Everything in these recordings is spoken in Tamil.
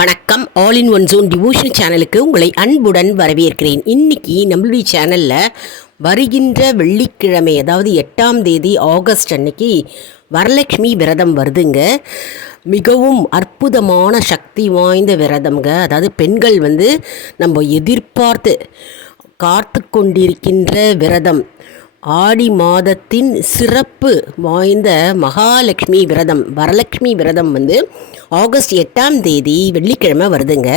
வணக்கம். All in one zone devotion சேனலுக்கு உங்களை அன்புடன் வரவேற்கிறேன். இன்னைக்கு நம்மளுடைய சேனலில் வருகின்ற வெள்ளிக்கிழமை அதாவது எட்டாம் தேதி ஆகஸ்ட் அன்னைக்கு வரலட்சுமி விரதம் வருதுங்க. மிகவும் அற்புதமான சக்தி வாய்ந்த விரதம்ங்க. அதாவது பெண்கள் வந்து நம்ம எதிர்பார்த்து காத்து கொண்டிருக்கின்ற விரதம். ஆடி மாதத்தின் சிறப்பு வாய்ந்த மகாலட்சுமி விரதம் வரலட்சுமி விரதம் வந்து ஆகஸ்ட் எட்டாம் தேதி வெள்ளிக்கிழமை வருதுங்க.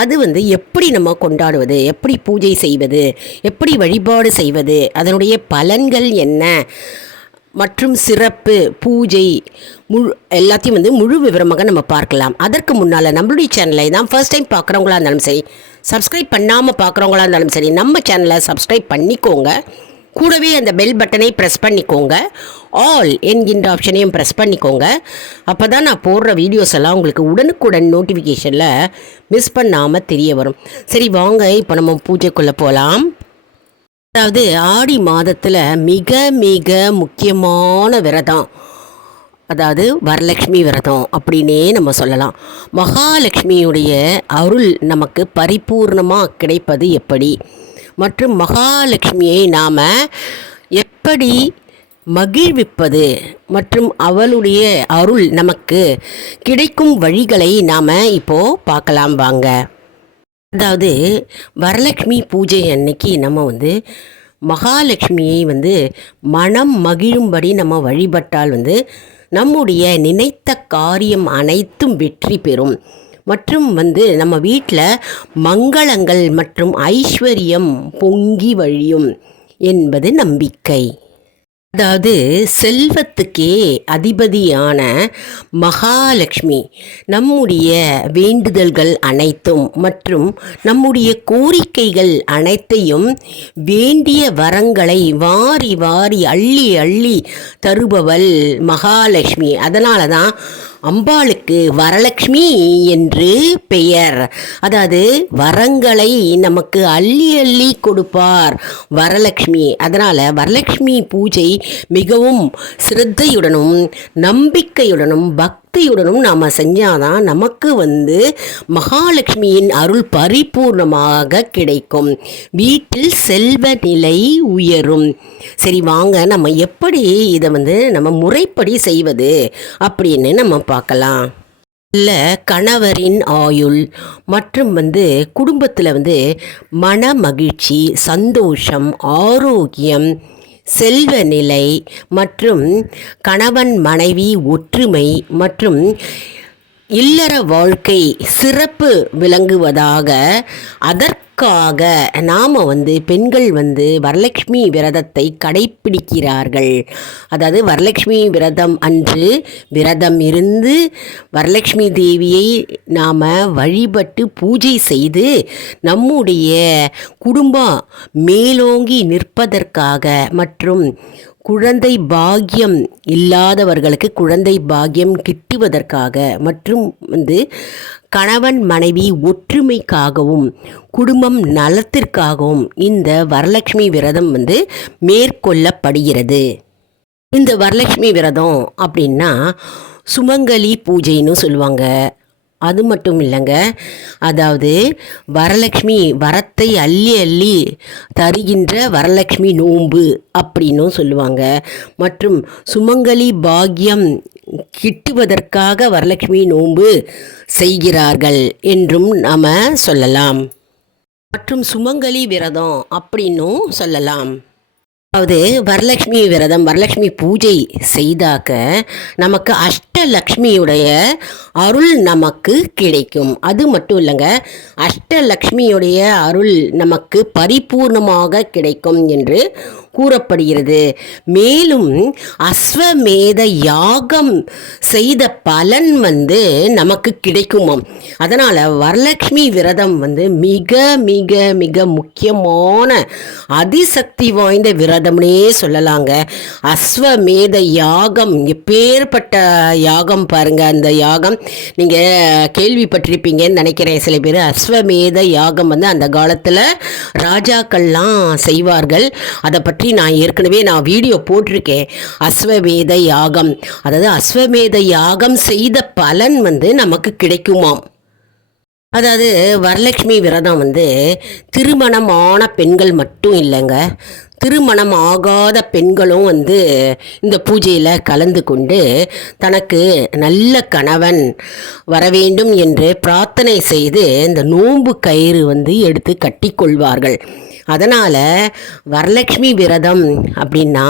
அது வந்து எப்படி நம்ம கொண்டாடுவது எப்படி பூஜை செய்வது எப்படி வழிபாடு செய்வது அதனுடைய பலன்கள் என்ன மற்றும் சிறப்பு பூஜை முழு எல்லாத்தையும் வந்து முழு விவரமாக நம்ம பார்க்கலாம். அதற்கு முன்னால் நம்மளுடைய சேனலை தான் ஃபர்ஸ்ட் டைம் பார்க்குறவங்களா இருந்தாலும் சரி சப்ஸ்கிரைப் பண்ணாமல் பார்க்குறவங்களா இருந்தாலும் சரி நம்ம சேனலை சப்ஸ்கிரைப் பண்ணிக்கோங்க. கூடவே அந்த பெல் பட்டனை ப்ரெஸ் பண்ணிக்கோங்க. ஆல் என்கின்ற ஆப்ஷனையும் ப்ரெஸ் பண்ணிக்கோங்க. அப்போ தான் நான் போடுற வீடியோஸ் எல்லாம் உங்களுக்கு உடனுக்குடன் நோட்டிஃபிகேஷனில் மிஸ் பண்ணாமல் தெரிய வரும். சரி வாங்க இப்போ நம்ம பூஜைக்குள்ளே போகலாம் அதாவது ஆடி மாதத்தில் மிக மிக முக்கியமான விரதம். அதாவது வரலட்சுமி விரதம் அப்படின்னே நம்ம சொல்லலாம். மகாலட்சுமியுடைய அருள் நமக்கு பரிபூர்ணமாக கிடைப்பது எப்படி? மற்றும் மகாலட்சுமியை நாம் எப்படி மகிழ்விப்பது மற்றும் அவளுடைய அருள் நமக்கு கிடைக்கும் வழிகளை நாம் இப்போது பார்க்கலாம் வாங்க. அதாவது வரலட்சுமி பூஜை அன்னைக்கு நம்ம வந்து மகாலட்சுமியை வந்து மனம் மகிழும்படி நம்ம வழிபட்டால் வந்து நம்முடைய நினைத்த காரியம் அனைத்தும் வெற்றி பெறும். மற்றும் வந்து நம்ம வீட்டில் மங்களங்கள் மற்றும் ஐஸ்வர்யம் பொங்கி வழியும் என்பது நம்பிக்கை. அதாவது செல்வத்துக்கே அதிபதியான மகாலட்சுமி நம்முடைய வேண்டுதல்கள் அனைத்தும் மற்றும் நம்முடைய கோரிக்கைகள் அனைத்தையும் வேண்டிய வரங்களை வாரி வாரி அள்ளி அள்ளி தருபவள் மகாலட்சுமி அதனால தான் அம்பாளுக்கு வரலட்சுமி என்று பெயர். அதாவது வரங்களை நமக்கு அள்ளி அள்ளி கொடுப்பார் வரலட்சுமி அதனால் வரலட்சுமி பூஜை மிகவும் சிரத்தையுடனும் நம்பிக்கையுடனும் பக்தியுடனும் நாம் செஞ்சாதான் நமக்கு வந்து மகாலட்சுமியின் அருள் பரிபூர்ணமாக கிடைக்கும். வீட்டில் செல்வ நிலை உயரும். சரி வாங்க நம்ம எப்படி இதை வந்து நம்ம முறைப்படி செய்வது அப்படின்னு நம்ம பார்க்கலாம். இல்லை கணவரின் ஆயுள் மற்றும் வந்து குடும்பத்தில் வந்து மன மகிழ்ச்சி சந்தோஷம் ஆரோக்கியம் செல்வ நிலை மற்றும் கணவன் மனைவி ஒற்றுமை மற்றும் இல்லற வாழ்க்கை சிறப்பு விளங்குவதாக அதற்காக நாம் வந்து பெண்கள் வந்து வரலட்சுமி விரதத்தை கடைப்பிடிக்கிறார்கள். அதாவது வரலட்சுமி விரதம் அன்று விரதம் இருந்து வரலட்சுமி தேவியை நாம் வழிபட்டு பூஜை செய்து நம்முடைய குடும்பம் மேலோங்கி நிற்பதற்காக மற்றும் குழந்தை பாக்கியம் இல்லாதவர்களுக்கு குழந்தை பாக்கியம் கிட்டுவதற்காக மற்றும் வந்து கணவன் மனைவி ஒற்றுமைக்காகவும் குடும்பம் நலத்திற்காகவும் இந்த வரலட்சுமி விரதம் வந்து மேற்கொள்ளப்படுகிறது. இந்த வரலட்சுமி விரதம் அப்படின்னா சுமங்கலி பூஜைன்னு சொல்லுவாங்க. அது மட்டும் இல்லைங்க. அதாவது வரலட்சுமி வரத்தை அள்ளி அள்ளி தருகின்ற வரலட்சுமி நோன்பு அப்படின்னும் சொல்லுவாங்க. மற்றும் சுமங்கலி பாக்கியம் கிட்டுவதற்காக வரலட்சுமி நோன்பு செய்கிறார்கள் என்றும் நாம் சொல்லலாம். மற்றும் சுமங்கலி விரதம் அப்படின்னும் சொல்லலாம். அதாவது வரலட்சுமி விரதம் வரலட்சுமி பூஜை செய்தாக்க நமக்கு அஷ்டலக்ஷ்மியுடைய அருள் நமக்கு கிடைக்கும். அது மட்டும் இல்லைங்க அஷ்டலக்ஷ்மியுடைய அருள் நமக்கு பரிபூர்ணமாக கிடைக்கும் என்று கூறப்படுகிறது. மேலும் அஸ்வமேத யாகம் செய்த பலன் வந்து நமக்கு கிடைக்குமாம். அதனால் வரலட்சுமி விரதம் வந்து மிக மிக மிக முக்கியமான அதிசக்தி வாய்ந்த விரதம்னே சொல்லலாங்க. அஸ்வமேத யாகம் எப்பேற்பட்ட யாகம் பாருங்க அந்த யாகம் நீங்கள் கேள்விப்பட்டிருப்பீங்கன்னு நினைக்கிறேன். சில பேர் அஸ்வமேத யாகம் வந்து அந்த காலத்தில் ராஜாக்கள்லாம் செய்வார்கள். அதை பற்றி நான் ஏற்கனவே நான் வீடியோ போட்டிருக்கேன். அஸ்வமேத யாகம். அதாவது அஸ்வமேத யாகம் செய்த பலன் வந்து நமக்கு கிடைக்குமாம். அதாவது வரலட்சுமி விரதம் வந்து திருமணமான பெண்கள் மட்டும் இல்லைங்க. திருமணம் ஆகாத பெண்களும் வந்து இந்த பூஜையில் கலந்து கொண்டு தனக்கு நல்ல கணவன் வர வேண்டும் என்று பிரார்த்தனை செய்து இந்த நோன்பு கயிறு வந்து எடுத்து கட்டிக்கொள்வார்கள். அதனால் வரலட்சுமி விரதம் அப்படின்னா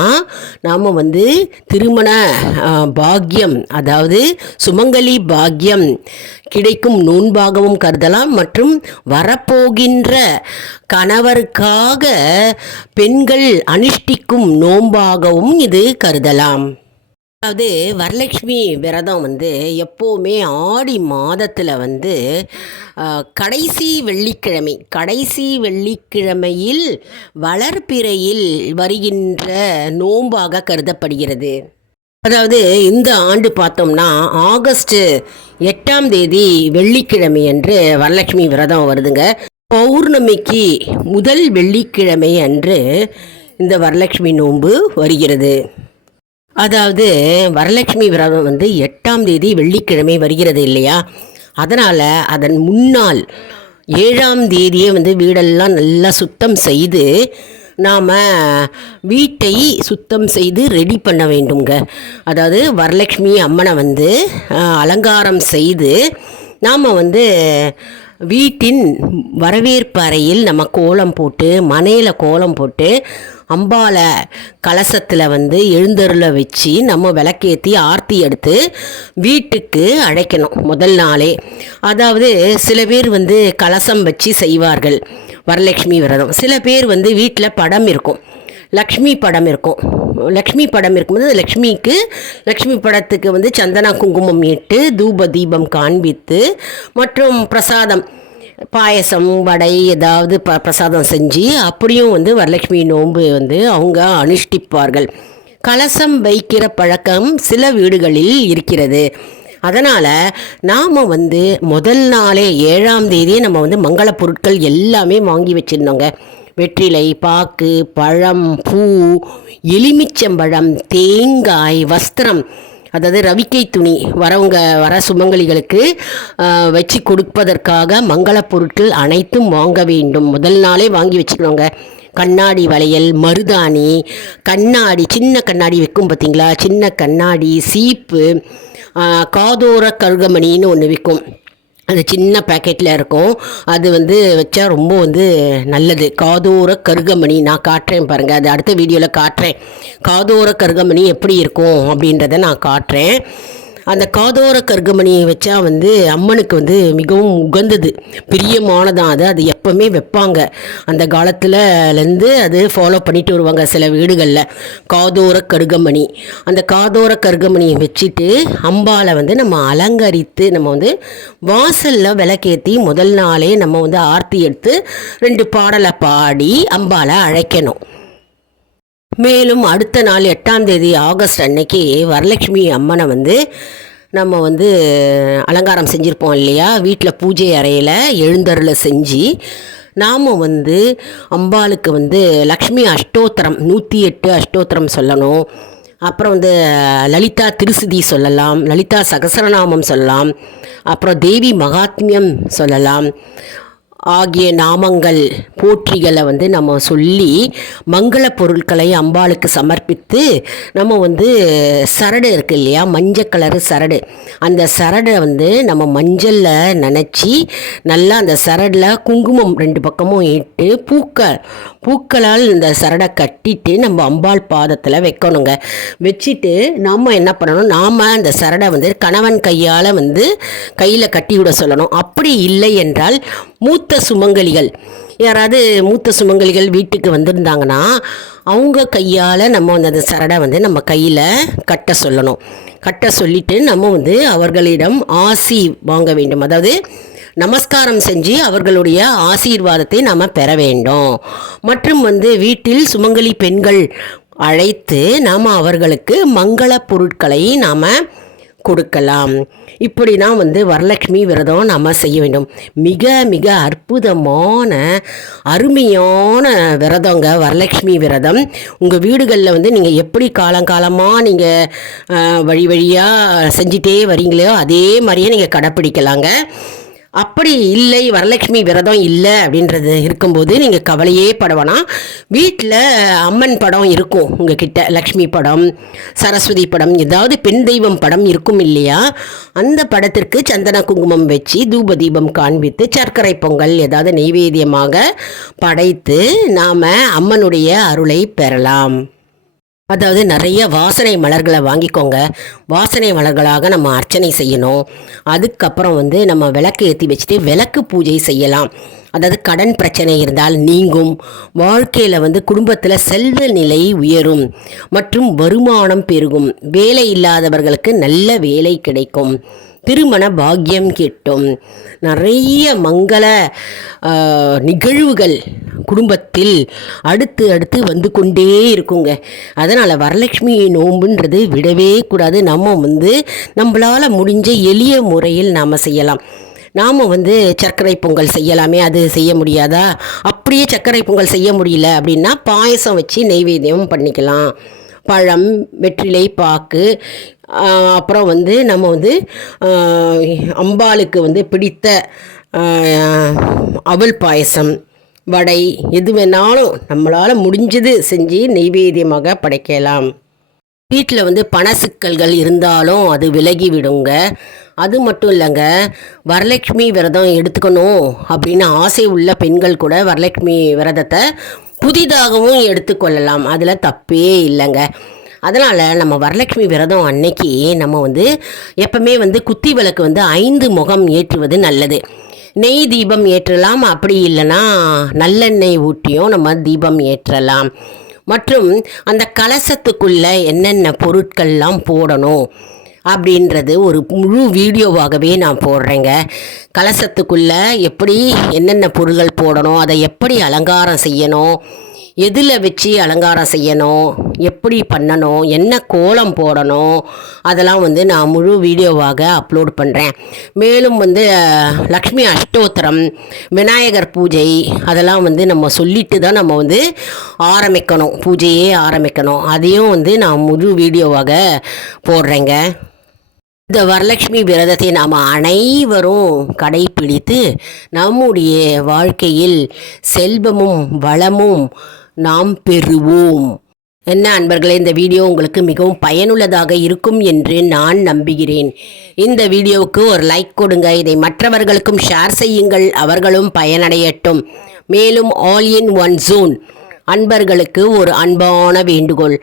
நாம் வந்து திருமண பாக்கியம் அதாவது சுமங்கலி பாக்கியம் கிடைக்கும் நோன்பாகவும் கருதலாம். மற்றும் வரப்போகின்ற கணவருக்காக பெண்கள் அனுஷ்டிக்கும் நோன்பாகவும் இது கருதலாம். அதாவது வரலட்சுமி விரதம் வந்து எப்போவுமே ஆடி மாதத்தில் வந்து கடைசி வெள்ளிக்கிழமை கடைசி வெள்ளிக்கிழமையில் வளர்பிறையில் வருகின்ற நோன்பாக கருதப்படுகிறது. அதாவது இந்த ஆண்டு பார்த்தோம்னா ஆகஸ்ட் எட்டாம் தேதி வெள்ளிக்கிழமை அன்று வரலட்சுமி விரதம் வருதுங்க. பௌர்ணமிக்கு முதல் வெள்ளிக்கிழமை அன்று இந்த வரலட்சுமி நோன்பு வருகிறது. அதாவது வரலட்சுமி விரதம் வந்து எட்டாம் தேதி வெள்ளிக்கிழமை வருகிறது இல்லையா? அதனால் அதன் முன்னால் ஏழாம் தேதியே வந்து வீடெல்லாம் நல்லா சுத்தம் செய்து நாம் வீட்டை சுத்தம் செய்து ரெடி பண்ண வேண்டுங்க அதாவது வரலட்சுமி அம்மனை வந்து அலங்காரம் செய்து நாம் வந்து வீட்டின் வரவேற்பு அறையில் நம்ம கோலம் போட்டு மனையில் கோலம் போட்டு அம்பால கலசத்தில் வந்து எழுந்தருள வச்சு நம்ம விளக்கேற்றி ஆர்த்தி எடுத்து வீட்டுக்கு அழைக்கணும் முதல் நாளே. அதாவது சில பேர் வந்து கலசம் வச்சு செய்வார்கள். வரலட்சுமி விரதம். சில பேர் வந்து வீட்டில் படம் இருக்கும். லக்ஷ்மி படம் இருக்கும். லக்ஷ்மி படம் இருக்கும்போது லக்ஷ்மிக்கு லக்ஷ்மி படத்துக்கு வந்து சந்தனா குங்குமம் இட்டு தூப தீபம் காண்பித்து மற்றும் பிரசாதம் பாயசம் வடை ஏதாவது ப பிரசாதம் செஞ்சு அப்படியும் வந்து வரலட்சுமி நோன்பு வந்து அவங்க அனுஷ்டிப்பார்கள். கலசம் வைக்கிற பழக்கம் சில வீடுகளில் இருக்கிறது. அதனால் நாம் வந்து முதல் நாளே ஏழாம் தேதியே நம்ம வந்து மங்கள பொருட்கள் எல்லாமே வாங்கி வச்சுருந்தோங்க. வெற்றிலை பாக்கு பழம் பூ எலுமிச்சம்பழம் தேங்காய் வஸ்திரம் அதாவது ரவிக்கை துணி வரவங்க வர சுமங்கலிகளுக்கு வச்சு கொடுப்பதற்காக மங்களப் பொருட்கள் அனைத்தும் வாங்க வேண்டும். முதல் நாளே வாங்கி வச்சுக்கணுங்க. கண்ணாடி வளையல் மருதாணி கண்ணாடி சின்ன கண்ணாடி விற்கும் பார்த்தீங்களா? சின்ன கண்ணாடி சீப்பு காதோர கருகமணின்னு ஒன்று விற்கும் அது சின்ன பேக்கெட்டில் இருக்கும். அது வந்து வச்சா ரொம்ப வந்து நல்லது. காதோர கருகமணி நான் காட்டுறேன் பாருங்கள் அது அடுத்த வீடியோவில் காட்டுறேன். காதோர கருகமணி எப்படி இருக்கும் அப்படின்றத நான் காட்டுறேன். அந்த காதோர கருகமணியை வச்சா வந்து அம்மனுக்கு வந்து மிகவும் உகந்தது. பிரியமானதான் அது. அது எப்பவுமே வைப்பாங்க. அந்த காலத்துலலேருந்து அது ஃபாலோ பண்ணிட்டு வருவாங்க சில வீடுகளில். காதோர கருகமணி. அந்த காதோர கருகமணியை வச்சுட்டு அம்பாலை வந்து நம்ம அலங்கரித்து நம்ம வந்து வாசலில் விளக்கேற்றி முதல் நாளே நம்ம வந்து ஆர்த்தி எடுத்து ரெண்டு பாடலை பாடி அம்பாவை அழைக்கணும். மேலும் அடுத்த நாள் எட்டாம் தேதி ஆகஸ்ட் அன்னைக்கு வரலட்சுமி அம்மனை வந்து நம்ம வந்து அலங்காரம் செஞ்சுருப்போம் இல்லையா? வீட்டில் பூஜை அறையில் எழுந்தருளை செஞ்சு நாம் வந்து அம்பாளுக்கு வந்து லக்ஷ்மி அஷ்டோத்திரம் நூற்றி எட்டு அஷ்டோத்திரம் சொல்லணும். அப்புறம் வந்து லலிதா திருசுதி சொல்லலாம் லலிதா சகசரநாமம் சொல்லலாம் அப்புறம் தேவி மகாத்மியம் சொல்லலாம். ஆகிய நாமங்கள் போற்றிகளை வந்து நம்ம சொல்லி மங்கள பொருட்களை அம்பாளுக்கு சமர்ப்பித்து நம்ம வந்து சரடு இருக்கு இல்லையா? மஞ்சள் கலரு சரடு. அந்த சரடை வந்து நம்ம மஞ்சளில் நினச்சி நல்லா அந்த சரடில் குங்குமம் ரெண்டு பக்கமும் இட்டு பூக்க பூக்களால் இந்த சரடை கட்டிட்டு நம்ம அம்பாள் பாதத்தில் வைக்கணுங்க. வச்சுட்டு நாம் என்ன பண்ணணும்? நாம் அந்த சரடை வந்து கணவன் கையால் வந்து கையில் கட்டி விட சொல்லணும். அப்படி இல்லை என்றால் மூத்த சுமங்கலிகள் யாராவது மூத்த சுமங்கலிகள் வீட்டுக்கு வந்திருந்தாங்கன்னா அவங்க கையால் நம்ம வந்து அந்த சரடை வந்து நம்ம கையில் கட்ட சொல்லணும். கட்ட சொல்லிட்டு நம்ம வந்து அவர்களிடம் ஆசி வாங்க வேண்டும். அதாவது நமஸ்காரம் செஞ்சு அவர்களுடைய ஆசீர்வாதத்தை நாம் பெற வேண்டும். மற்றும் வந்து வீட்டில் சுமங்கலி பெண்கள் அழைத்து நாம் அவர்களுக்கு மங்கள பொருட்களை நாம் கொடுக்கலாம். இப்படி தான் வந்து வரலட்சுமி விரதம் நாம் செய்ய வேண்டும். மிக மிக அற்புதமான அருமையான விரதங்க வரலட்சுமி விரதம். உங்கள் வீடுகளில் வந்து நீங்கள் எப்படி காலங்காலமாக நீங்கள் வழி வழியாக செஞ்சிட்டே வரீங்களோ அதே மாதிரியே நீங்கள் கடைப்பிடிக்கலாங்க. அப்படி இல்லை வரலட்சுமி விரதம் இல்லை அப்படின்றது இருக்கும்போது நீங்கள் கவலையே படவேனா வீட்டில் அம்மன் படம் இருக்கும் உங்கள் கிட்ட லக்ஷ்மி படம் சரஸ்வதி படம் ஏதாவது பெண் தெய்வம் படம் இருக்கும் இல்லையா? அந்த படத்திற்கு சந்தன குங்குமம் வச்சு தூப தீபம் காண்பித்து சர்க்கரை பொங்கல் ஏதாவது நெய்வேத்தியமாக படைத்து நாம் அம்மனுடைய அருளை பெறலாம். அதாவது நிறைய வாசனை மலர்களை வாங்கிக்கோங்க. வாசனை மலர்களாக நம்ம அர்ச்சனை செய்யணும். அதுக்கப்புறம் வந்து நம்ம விளக்கு ஏற்றி வச்சுட்டு விளக்கு பூஜை செய்யலாம். அதாவது கடன் பிரச்சனை இருந்தால் நீங்கும். வாழ்க்கையில் வந்து குடும்பத்தில் செல்வ நிலை உயரும். மற்றும் வருமானம் பெருகும். வேலை இல்லாதவர்களுக்கு நல்ல வேலை கிடைக்கும். திருமண பாக்கியம் கிட்டும். நிறைய மங்கள நிகழ்வுகள் குடும்பத்தில் அடுத்து அடுத்து வந்து கொண்டே இருக்குங்க. அதனால் வரலட்சுமி நோன்புன்றது விடவே கூடாது. நம்ம வந்து நம்மளால் முடிஞ்ச எளிய முறையில் நாம் செய்யலாம். நாம் வந்து சர்க்கரை பொங்கல் செய்யலாமே அது செய்ய முடியாதா? அப்படியே சர்க்கரை பொங்கல் செய்ய முடியல அப்படின்னா பாயசம் வச்சு நெய்வேத்தியம் பண்ணிக்கலாம். பழம் வெற்றிலை பாக்கு அப்புறம் வந்து நம்ம வந்து அம்பாளுக்கு வந்து பிடித்த அவல் பாயசம் வடை எது வேணாலும் நம்மளால் முடிஞ்சது செஞ்சு நெய்வேத்தியமாக படைக்கலாம். வீட்டில் வந்து பண சிக்கல்கள் இருந்தாலும் அது விலகி விடுங்க அது மட்டும் இல்லைங்க வரலட்சுமி விரதம் எடுத்துக்கணும் அப்படின்னு ஆசை உள்ள பெண்கள் கூட வரலட்சுமி விரதத்தை புதிதாகவும் எடுத்துக்கொள்ளலாம். அதில் தப்பே இல்லைங்க. அதனால் நம்ம வரலட்சுமி விரதம் அன்னைக்கு நம்ம வந்து எப்பவுமே வந்து குத்தி விளக்கு வந்து ஐந்து முகம் ஏற்றுவது நல்லது. நெய் தீபம் ஏற்றலாம். அப்படி இல்லைன்னா நல்லெண்ணெய் ஊட்டியும் நம்ம தீபம் ஏற்றலாம். மற்றும் அந்த கலசத்துக்குள்ளே என்னென்ன பொருட்கள்லாம் போடணும்? அப்படின்றது ஒரு முழு வீடியோவாகவே நான் போடுறேங்க. கலசத்துக்குள்ளே எப்படி என்னென்ன பொருட்கள் போடணும் அதை எப்படி அலங்காரம் செய்யணும் எதில் வச்சு அலங்காரம் செய்யணும் எப்படி பண்ணணும் என்ன கோலம் போடணும் அதெல்லாம் வந்து நான் முழு வீடியோவாக அப்லோட் பண்ணுறேன் மேலும் வந்து லக்ஷ்மி அஷ்டோத்திரம் விநாயகர் பூஜை அதெல்லாம் வந்து நம்ம சொல்லிட்டு தான் நம்ம வந்து ஆரம்பிக்கணும். பூஜையே ஆரம்பிக்கணும். அதையும் வந்து நான் முழு வீடியோவாக போடுறேங்க. இந்த வரலட்சுமி விரதத்தை நாம் அனைவரும் கடைபிடித்து நம்முடைய வாழ்க்கையில் செல்வமும் வளமும் நாம் பெறுவோம். என்ன அன்பர்களே இந்த வீடியோ உங்களுக்கு மிகவும் பயனுள்ளதாக இருக்கும் என்று நான் நம்புகிறேன். இந்த வீடியோவுக்கு ஒரு லைக் கொடுங்க. இதை மற்றவர்களுக்கும் ஷேர் செய்யுங்கள். அவர்களும் பயனடையட்டும். மேலும் ஆல் இன் ஒன் ஜோன் அன்பர்களுக்கு ஒரு அன்பான வேண்டுகோள்.